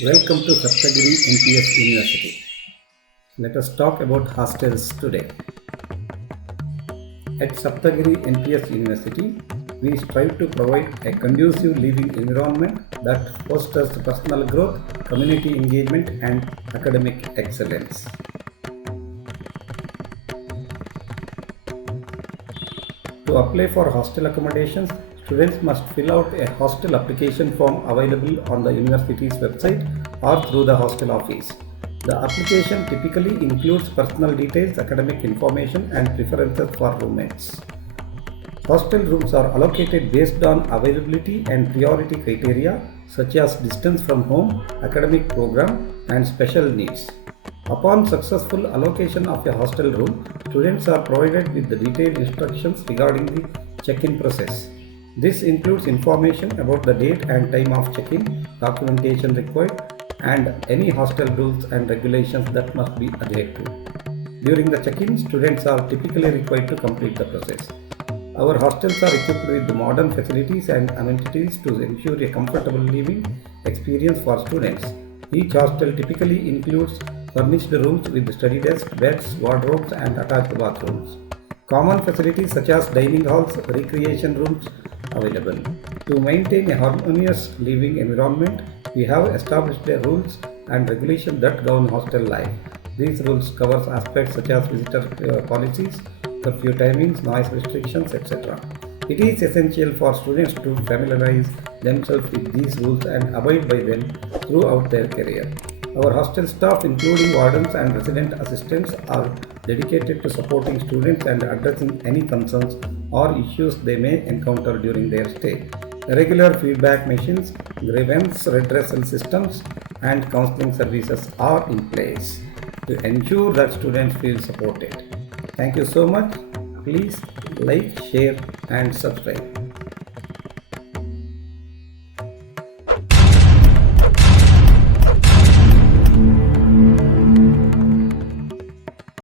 Welcome to Sapthagiri NPS University. Let us talk about hostels today. At Sapthagiri NPS University, we strive to provide a conducive living environment that fosters personal growth, community engagement, and academic excellence. To apply for hostel accommodations, students must fill out a hostel application form available on the university's website or through the hostel office. The application typically includes personal details, academic information, and preferences for roommates. Hostel rooms are allocated based on availability and priority criteria such as distance from home, academic program, and special needs. Upon successful allocation of a hostel room, students are provided with the detailed instructions regarding the check-in process. This includes information about the date and time of check-in, documentation required, and any hostel rules and regulations that must be adhered to. During the check-in, students are typically required to complete the process. Our hostels are equipped with modern facilities and amenities to ensure a comfortable living experience for students. Each hostel typically includes furnished rooms with study desks, beds, wardrobes, and attached bathrooms. Common facilities such as dining halls, recreation rooms available. To maintain a harmonious living environment, we have established the rules and regulations that govern hostel life. These rules cover aspects such as visitor policies, curfew timings, noise restrictions, etc. It is essential for students to familiarize themselves with these rules and abide by them throughout their career. Our hostel staff, including wardens and resident assistants, are dedicated to supporting students and addressing any concerns or issues they may encounter during their stay. Regular feedback machines, grievance redressal systems, and counseling services are in place to ensure that students feel supported. Thank you so much. Please like, share, and subscribe.